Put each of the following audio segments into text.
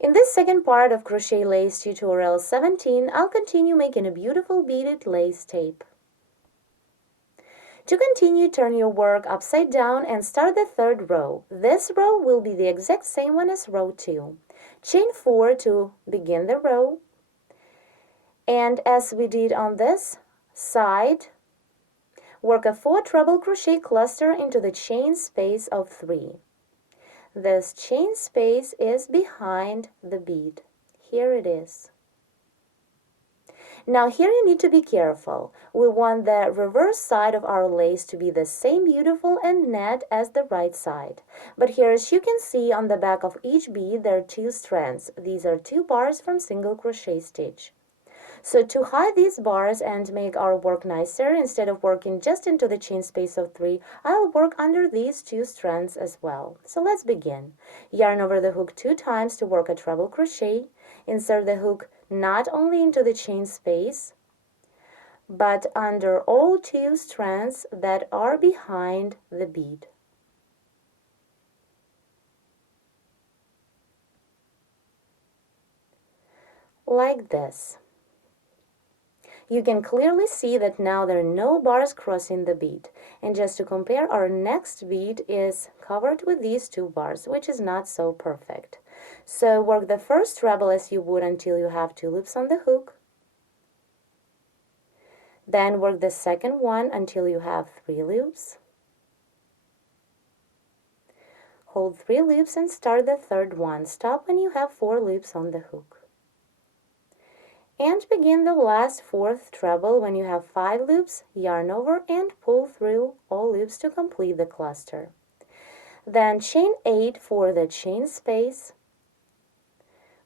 In this second part of Crochet Lace Tutorial 17, I'll continue making a beautiful beaded lace tape. To continue, turn your work upside down and start the third row. This row will be the exact same one as row 2. Chain 4 to begin the row, and as we did on this side, work a 4 treble crochet cluster into the chain space of 3. This chain space is behind the bead. Here it is. Now here you need to be careful. We want the reverse side of our lace to be the same beautiful and net as the right side. But here, as you can see, on the back of each bead there are 2 strands. These are 2 bars from single crochet stitch. So to hide these bars and make our work nicer, instead of working just into the chain space of 3, I'll work under these 2 strands as well. So let's begin. Yarn over the hook 2 times to work a treble crochet. Insert the hook not only into the chain space, but under all 2 strands that are behind the bead. Like this. You can clearly see that now there are no bars crossing the bead. And just to compare, our next bead is covered with these 2 bars, which is not so perfect. So work the first treble as you would until you have 2 loops on the hook. Then work the second one until you have 3 loops. Hold 3 loops and start the third one. Stop when you have 4 loops on the hook. And begin the last 4th treble when you have 5 loops, yarn over and pull through all loops to complete the cluster. Then chain 8 for the chain space.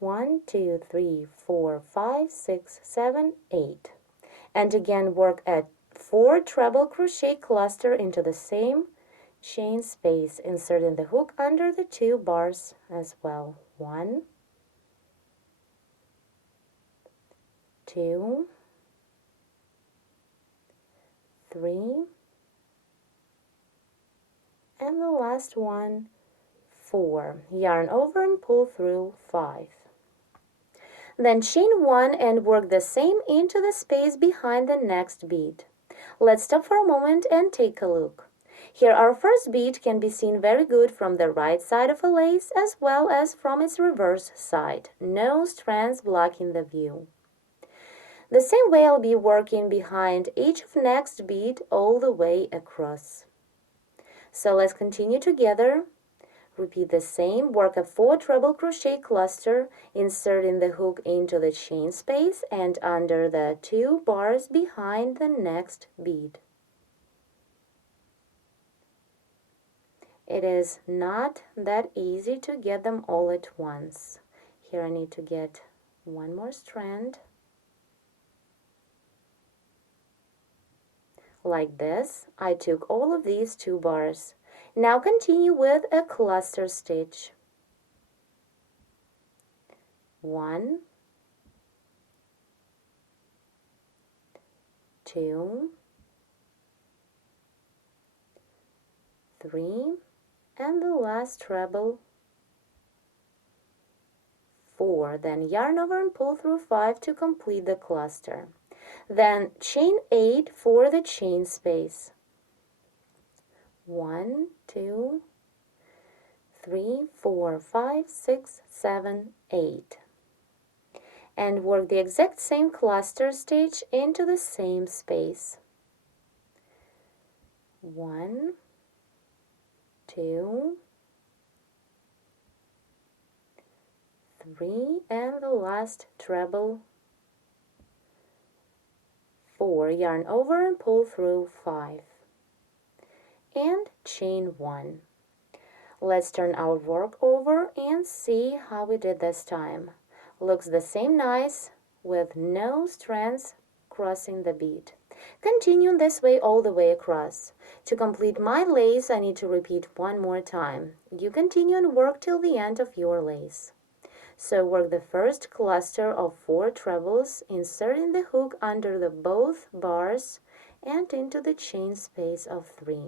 1, 2, 3, 4, 5, 6, 7, 8. And again work a 4 treble crochet cluster into the same chain space, inserting the hook under the 2 bars as well. 1, 2, 3, and the last one, 4. Yarn over and pull through 5. Then chain 1 and work the same into the space behind the next bead. Let's stop for a moment and take a look. Here our first bead can be seen very good from the right side of a lace as well as from its reverse side. No strands blocking the view. The same way I'll be working behind each of next bead all the way across. So let's continue together. Repeat the same, work a 4 treble crochet cluster, inserting the hook into the chain space and under the 2 bars behind the next bead. It is not that easy to get them all at once. Here I need to get one more strand. Like this, I took all of these 2 bars. Now continue with a cluster stitch. 1, 2, 3, and the last treble, 4. Then yarn over and pull through 5 to complete the cluster. Then chain 8 for the chain space. 1, 2, 3, 4, 5, 6, 7, 8. And work the exact same cluster stitch into the same space. 1, 2, 3, and the last treble, 4. Yarn over and pull through 5. And chain 1. Let's turn our work over and see how we did this time. Looks the same nice with no strands crossing the bead. Continue this way all the way across. To complete my lace, I need to repeat one more time. You continue and work till the end of your lace. So work the first cluster of 4 trebles, inserting the hook under the both bars and into the chain space of 3.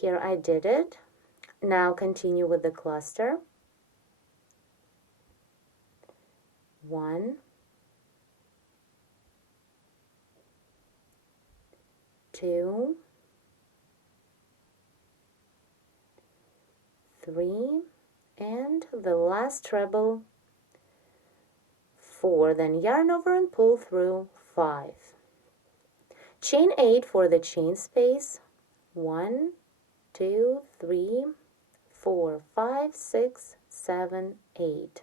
Here I did it. Now continue with the cluster. 1, 2, 3, and the last treble, 4. Then yarn over and pull through 5. Chain 8 for the chain space. 1, 2, 3, 4, 5, 6, 7, 8.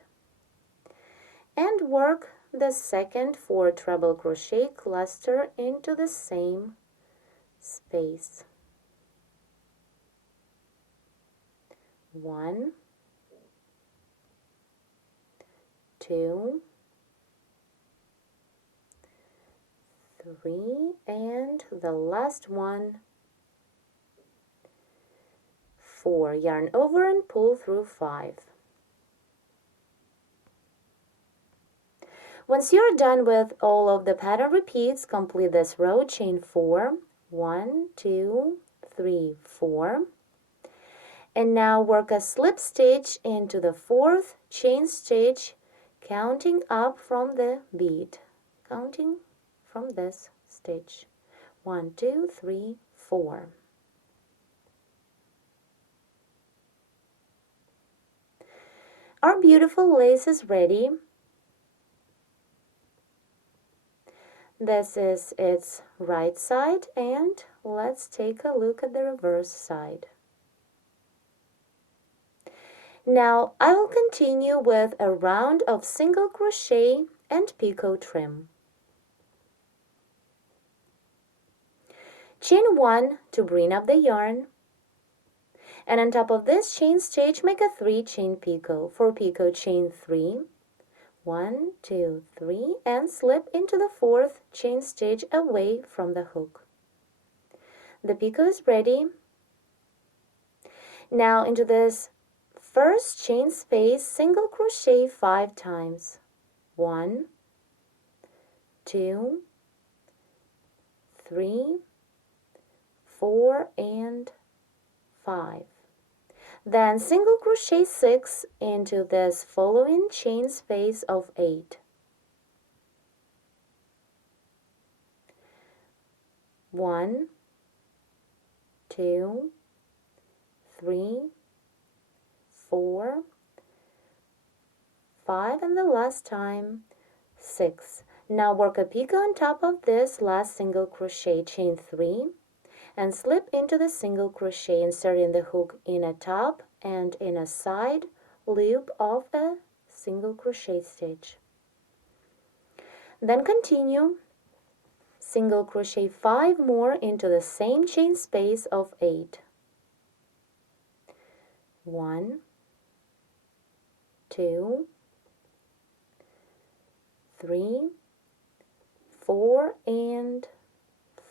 And work the second 4 treble crochet cluster into the same space. 1, 2, 3, and the last one, 4. Yarn over and pull through 5. Once you're done with all of the pattern repeats, complete this row, chain 4, 1, 2, 3, 4, and now work a slip stitch into the 4th chain stitch, counting up from the bead, counting from this stitch. 1, 2, 3, 4. Our beautiful lace is ready. This is its right side, and let's take a look at the reverse side. Now I will continue with a round of single crochet and picot trim. Chain 1 to bring up the yarn, and on top of this chain stitch make a 3 chain picot. For picot, chain 3, 1, 2, 3, and slip into the 4th chain stitch away from the hook. The picot is ready. Now into this first chain space, single crochet 5 times. 1, 2, 3, 4, and 5. Then single crochet 6 into this following chain space of 8. 1, 2, 3, 4, 5, and the last time 6. Now work a picot on top of this last single crochet, chain 3, and slip into the single crochet, inserting the hook in a top and in a side loop of a single crochet stitch. Then continue single crochet 5 more into the same chain space of 8. 1, 2, 3, 4, and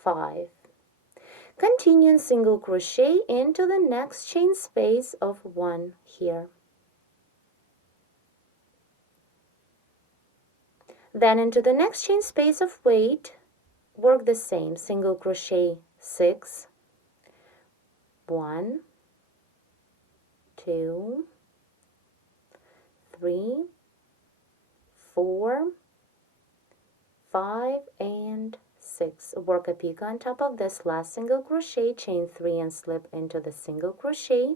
5. Continue single crochet into the next chain space of 1 here. Then into the next chain space of 8, work the same, single crochet 6, 1, 2, 3, 4, 5, and 6. Work a picot on top of this last single crochet, chain 3, and slip into the single crochet.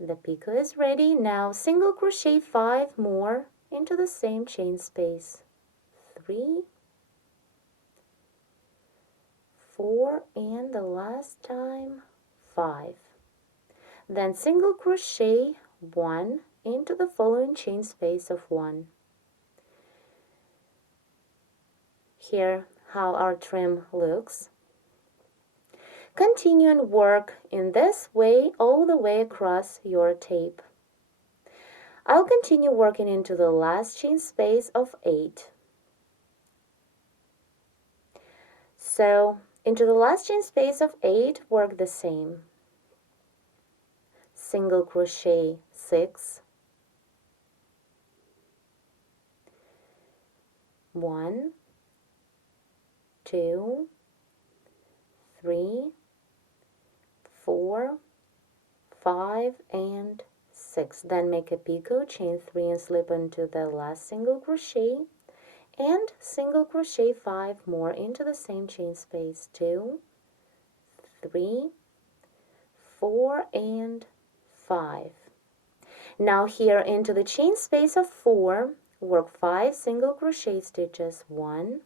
The picot is ready. Now single crochet 5 more into the same chain space. 3, 4, and the last time 5. Then single crochet 1 into the following chain space of 1. Here how our trim looks. Continue and work in this way all the way across your tape. I'll continue working into the last chain space of 8. So into the last chain space of 8, work the same. Single crochet 6, 1, 2, 3, 4, 5, and 6. Then make a picot, chain 3 and slip into the last single crochet, and single crochet 5 more into the same chain space. 2, 3, 4, and 5. Now here into the chain space of 4, work 5 single crochet stitches. 1,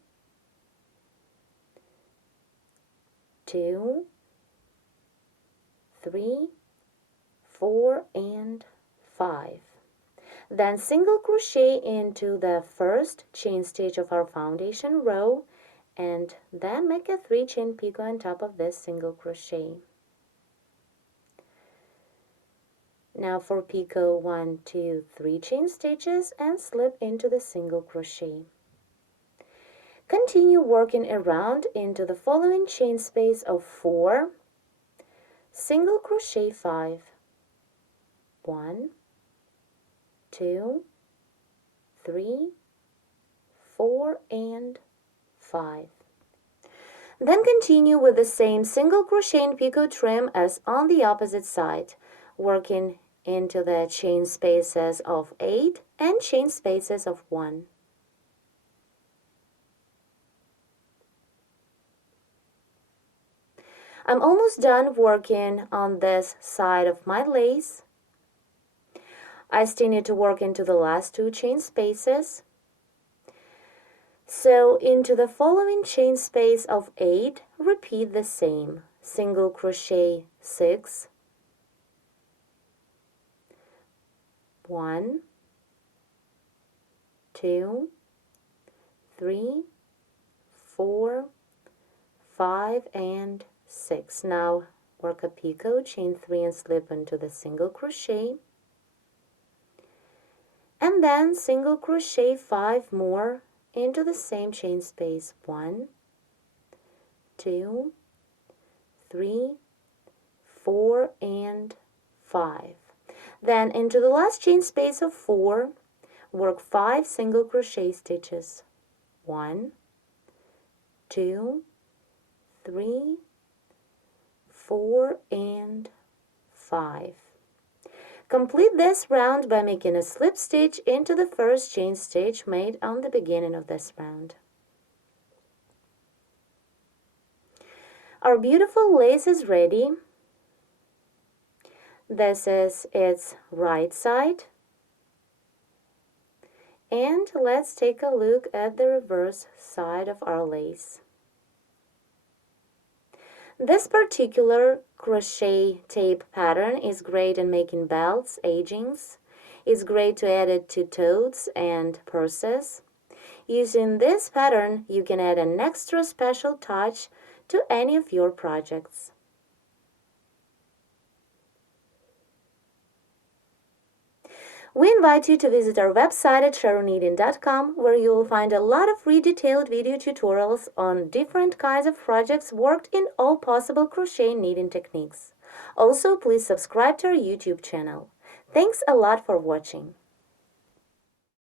2, 3, 4, and 5. Then single crochet into the first chain stitch of our foundation row, and then make a 3 chain picot on top of this single crochet. Now for picot, 1, 2, 3 chain stitches and slip into the single crochet. Continue working around into the following chain space of 4, single crochet 5. 1, 2, 3, 4, and 5. Then continue with the same single crochet and picot trim as on the opposite side, working into the chain spaces of 8 and chain spaces of 1. I'm almost done working on this side of my lace. I still need to work into the last 2 chain spaces. So into the following chain space of 8, repeat the same. Single crochet 6, 1, 2, 3, 4, 5, and 6. Now work a picot, chain 3 and slip into the single crochet, and then single crochet 5 more into the same chain space. 1, 2, 3, 4, and 5. Then into the last chain space of 4, work 5 single crochet stitches. 1, 2, 3, 4, and 5. Complete this round by making a slip stitch into the first chain stitch made on the beginning of this round. Our beautiful lace is ready. This is its right side. And let's take a look at the reverse side of our lace. This particular crochet tape pattern is great in making belts, edgings. It's great to add it to totes and purses. Using this pattern, you can add an extra special touch to any of your projects. We invite you to visit our website at SharonKnitting.com, where you will find a lot of free detailed video tutorials on different kinds of projects worked in all possible crochet and knitting techniques. Also, please subscribe to our YouTube channel. Thanks a lot for watching.